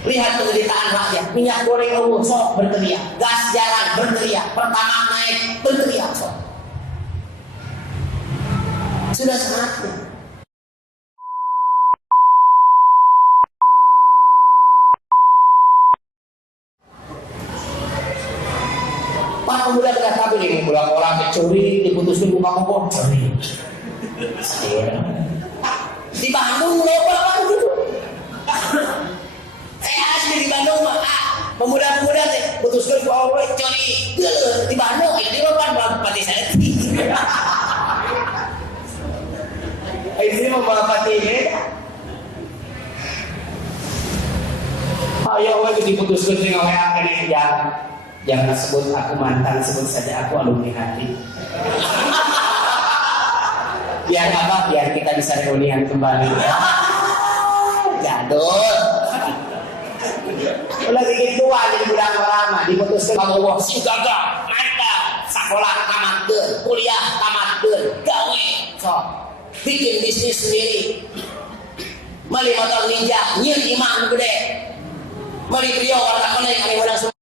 Lihat penderitaan rakyat, minyak goreng ungu sok berteriak, gas jarang berteriak, pertama naik berteriak sok. Sudah saatnya. Para pemuda tidak tahu nih, pulang-pulang dicuri, diputuskan buka kompor, curi. Di Bandung loba kan gitu. Saya asli di Bandung mah, pemuda-pemuda teh putuskan bawa curi di Bandung, di loban Bupati saya. Ini mau Bupati ini. Ayo we diputuskan dengan WA kene jangan sebut aku mantan, sebut saja aku alumni hati. Biar apa? Biar kita bisa reunian kembali. Jadul. Ulah bikin tua jadi budak lama diputuskan sama Allah si gagah mantap sekolah tamatkeun kuliah tamatkeun gawe sok bikin bisnis sendiri mali motor ninja nyieun imah gede mali beliau warna kuning anu menang semua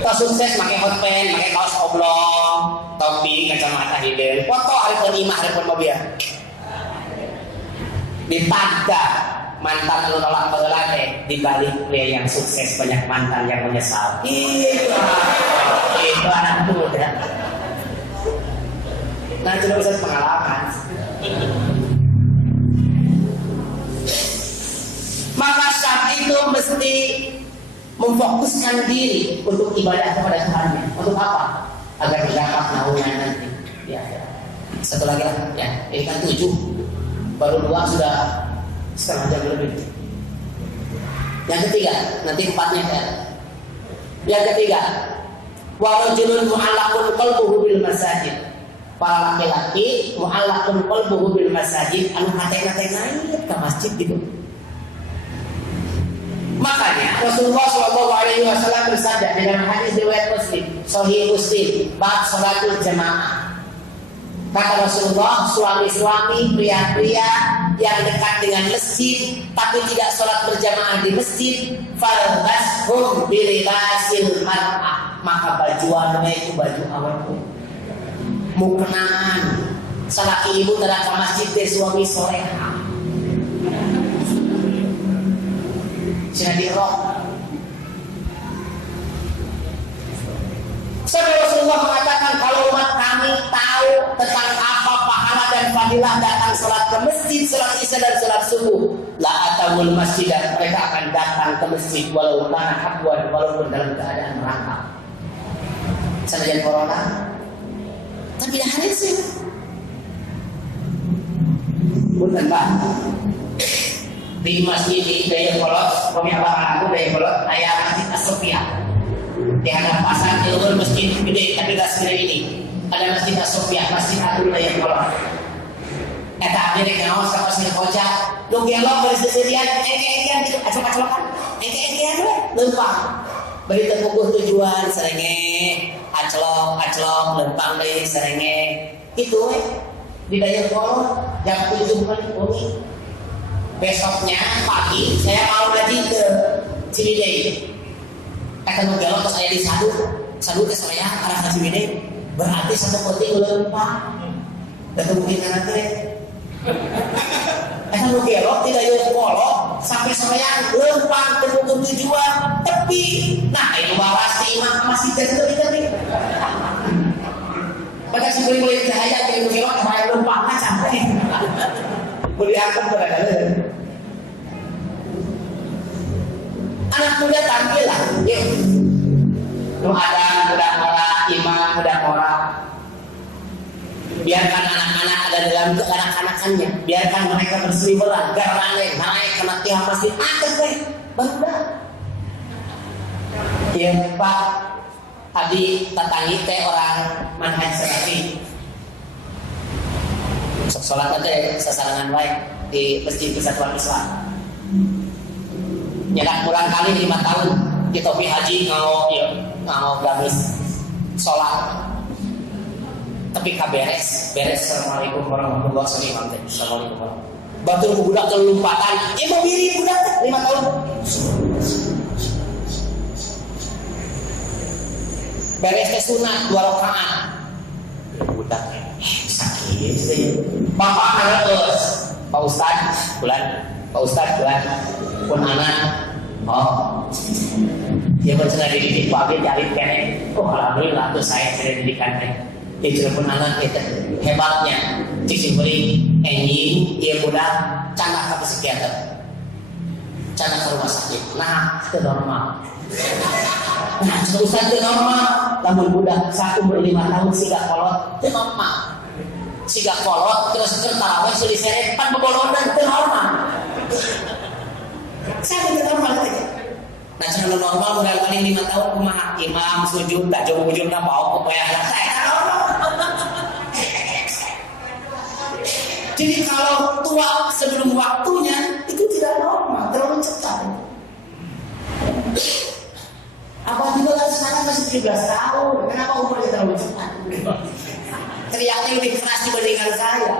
tak sukses pakai hot pen pakai kaos oblong topi kacamata hidung foto hareupeun imah hareupeun mobil ditanda mantan lu nolak bageula teh di balik pria yang sukses banyak mantan yang menyesal. Itu anak muda. Nah itu bisa pengalaman. Maka saat itu mesti memfokuskan diri untuk ibadah kepada Tuhannya. Untuk apa? Agar mendapat naungan nanti di akhirat. Satu lagi lah, ya. Ini kan 7, baru 2 sudah setengah jam lebih. Yang ketiga, nanti 4-nya kan. Yang ketiga, wa rajulun mu'allaqun qalbuhu bil masajid. Para laki-laki mu'allaqun qalbuhu bil masajid, anu hatena-hatena ke masjid gitu. Makanya Rasulullah SAW bersabda di dalam hadis riwayat Muslim, Sahih Muslim, bab salatul jamaah. Kata Rasulullah, suami-suami, pria-pria yang dekat dengan masjid tapi tidak sholat berjamaah di masjid, falbashum bilibasil mar'ah, maka bajuannya itu baju awalku. Mukenaan salaki ibu terang ke masjid dari suami soreha. Sudah dirok. Sampai Rasulullah mengatakan kalau umat kami tahu tentang apa pahala dan fadilah datang sholat ke masjid, sholat isya dan sholat subuh, la atawul masjid, dan mereka akan datang ke masjid walau mana habwan, walaupun dalam keadaan merangkak. Senajan corona, tapi dah hadis sih. Bukan Pak. Di masjid di Dayakolot, pemimpin aku Dayakolot, ayah masjid As-Sofia. Di hadap pasar, di luar masjid gede, tapi gak segede ini. Ada masjid As-Sofia, masjid Agung Dayakolot. Eta abdi rek ngaos ka masjid Koja, lu gelok beres deseudian, engke-engkean gitu, acok-acokan, engke-engkean we, leumpang. Bari teu puguh tujuan sarenge, aclok, leumpang deui sarenge. Kitu we. Di Dayakolot jam 7 kali wengi. Besoknya pagi saya mau ngaji ke Ciwidey. Kata nugelo terus saya di sadu ke saya arah ke Ciwidey. Berarti satu penting leumpang. Dan mungkin nanti. Kata nugelo tidak yo kolok sampai soreang leumpang temukan tujuan tepi. Nah itu bawas si imam masih teu. Pada si beli cahaya ke nugelo bayar leumpang sampai. Kuliahkan berada. Anak muda tampil lah, yuk. Lu ada mudah orang, imam mudah orang. Biarkan anak-anak ada dalam kekanak-kanakannya. Biarkan mereka berseliweran, garane, naik kena tiang masjid, akeh deh, bangga. Ya Pak, abdi tatangi teh orang manhaj salafi. Sholat nanti sasarangan baik di Masjid Persatuan Islam. Nyedak kurang kali 5 tahun di topi haji ngau gamis sholat. Tapi beres. Assalamualaikum warahmatullahi wabarakatuh. Assalamualaikum warahmatullahi. Batur budak kelumpatan, mau biri budak 5 tahun. Beres teh sunat 2 rakaat. Budak sakit. Bapak harus Pak Ustadz bulan pun anak dia pernah dididik Pak Abid jadi kene. Alhamdulillah tuh saya sudah didikan teh. Dia pun anak kita hebatnya cici beri enjing dia budak candak ke psikiater, candak ke rumah sakit. Nah itu normal. Nah Ustadz itu normal. Namun budak 1 umur 5 tahun siga kolot itu normal. Siga kolot terus tarawih sudah diseret pan bebolonan itu normal. Saya tidak normal saja. Nah cara normal modal kali 5 tahun kumaha imam sujud tak jauh ujung tak mau kepoyah saya normal. Jadi kalau tua sebelum waktunya itu tidak normal, terlalu cepat. Apa juga kan sekarang masih 17 tahun, kenapa umurnya terlalu cepat? Teriaknya lebih keras dibandingkan saya.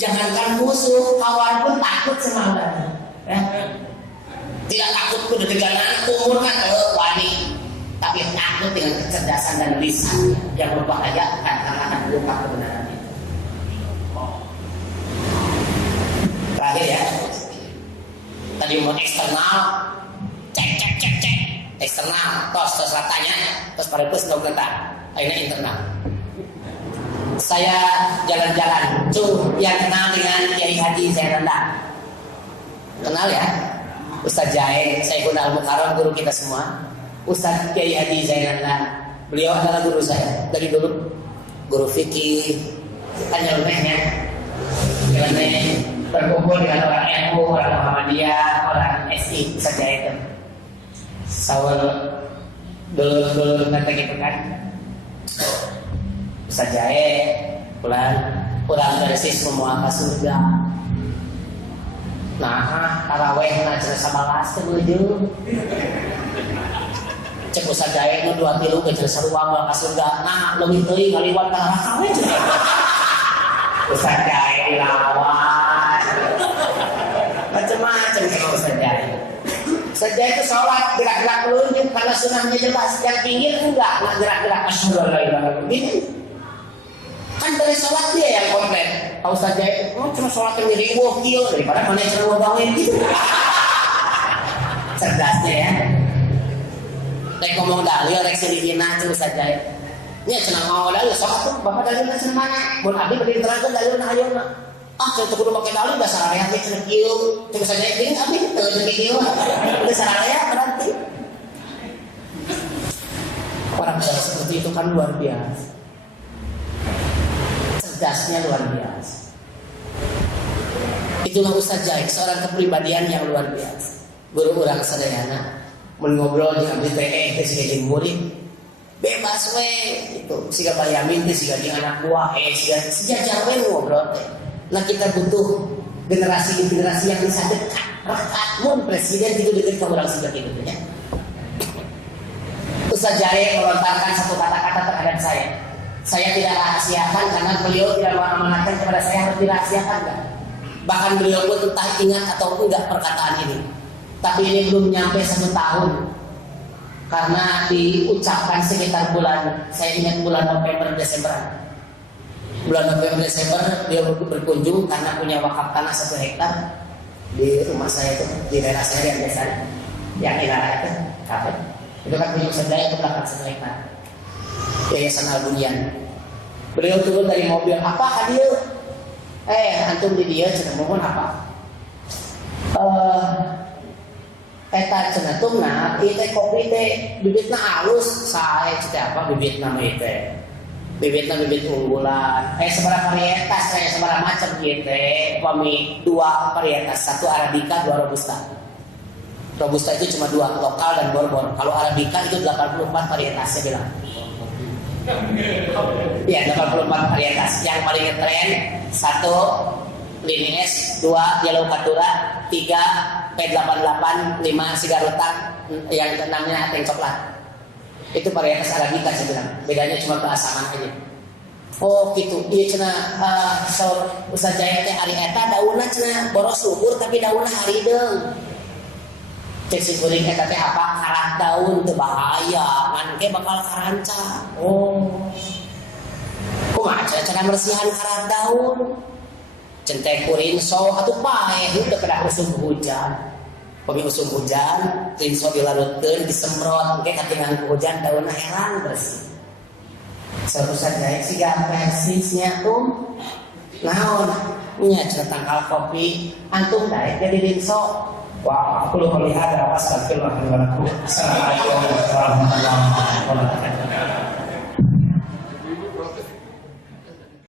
Jangankan musuh, kawan pun takut semangatnya. Ya? Tidak takut kudu dengan umur kan wani, tapi takut dengan kecerdasan dan lisan yang membahayakan karena akan mengungkap kebenaran itu. Terakhir ya, tadi mau eksternal, cek eksternal, tos ratanya, tos pada plus dong tentang. Ini internal. Saya jalan-jalan, yang kenal dengan Kiai Haji Zainallah. Kenal ya? Ustaz Jae, Saiful Al-Mukarram, guru kita semua. Ustaz Kiai Haji Zainallah. Beliau adalah guru saya dari dulu. Guru fikih, hanya rumahnya. Karena berkumpul dengan orang NU, orang Muhammadiyah, orang SI, Ustaz Jae itu. Sawal dulu nanti gitu kan. Ustaz Jae pulang dari sis semua ke surga. Nah, taraweh na cenah 11 teh beujeu. Cek Ustaz Jae nu 2 tilu ke cenah sarua moal ka surga. Nah, leuwih teuing ngaliwat ka neraka we cenah. Ustaz Jae dilawan. Macam-macam sama Ustaz Jae. Ustaz Jae itu sholat gerak-gerak melunjuk karena sunahnya jelas. Yang pinggir enggak gerak-gerak asyhadu an la ilaha illallah. Kan dari sholat dia yang komplit. Tahu saja itu, cuma sholat yang jadi wakil daripada mana yang selalu bangun gitu. Cerdasnya ya. Rek ngomong dalil, rek selihina cuma saja. Ini cenah ngomong dalil, sholat tuh bapak dalilnya cenah mana? Mun abdi berdiri terangkan dalilnya ayeuna. Cenah kudu make dalil da sararea teh cenah kieu. Cuma saja ini abdi teu cenah kieu. Da sararea berarti. Orang seperti itu kan luar biasa. Cerdasnya luar biasa. Itulah Ustaz Jae, seorang kepribadian yang luar biasa. Guru orang sederhana, mengobrol di abdi teh teh siga jeung murid. Bebas we itu. Siga bayamin teh siga jeung anak buah, siga sejajar we ngobrol teh. Nah kita butuh generasi-generasi yang bisa dekat. Rekat mun presiden itu dekat ke urang siga kitu nya. Ustaz Jae melontarkan satu kata-kata terhadap saya. Saya tidak rahasiakan karena beliau tidak mengamanatkan kepada saya harus dirahasiakan enggak. Bahkan beliau pun entah ingat atau enggak perkataan ini. Tapi ini belum nyampe 1 tahun. Karena diucapkan sekitar bulan, saya ingat bulan November Desember. Bulan November Desember dia berkunjung karena punya wakaf tanah 1 hektar di rumah saya itu, di daerah saya yang biasa yang Ilara itu, kafe. Itu kan punya sedaya ke belakang 1 hektar. Yayasan Al-Bunyan. Beliau turun dari mobil, apa hadir? Antum di dia cenah mohon apa? Eta cenah tungna, ieu teh kopi teh bibitna halus, sae cenah apa bibitna mah teh. Bibitna bibit unggulan. Sabaraha varietas, sabaraha macam ieu teh. Upami 2 varietas, 1 Arabica, 2 Robusta. Robusta itu cuma 2, lokal dan Bourbon. Kalau Arabica itu 84 varietas saya bilang. Ya 84 varietas. Yang paling ngetren 1 Linees, 2 Yellow Caturra, 3 P88, 5 Sigarutan, yang ke-6-nya Ateng Coklat. Itu varietas Arabica saya bilang. Bedanya cuma keasaman aja. Oh gitu. Iya cenah Ustaz Jae teh ari eta daunna cenah boros luhur tapi daunna harideung. Cek si kuring eta teh apa karat daun teu bahaya, ngan ge bakal karanca. Oh. Kumaha cara bersihan karat daun? Centek kuring so atuh paeh teu kada usum hujan. Pami usum hujan, rinso dilarutkeun, disemprot, engke katingal ku hujan daunna heran bersih. Sarusan Jae siga persisnya naon nya cenah tangkal kopi antum daek jadi rinso. Wah, aku lupa lihat apa astagfirullahaladzim. Assalamualaikum warahmatullahi wabarakatuh.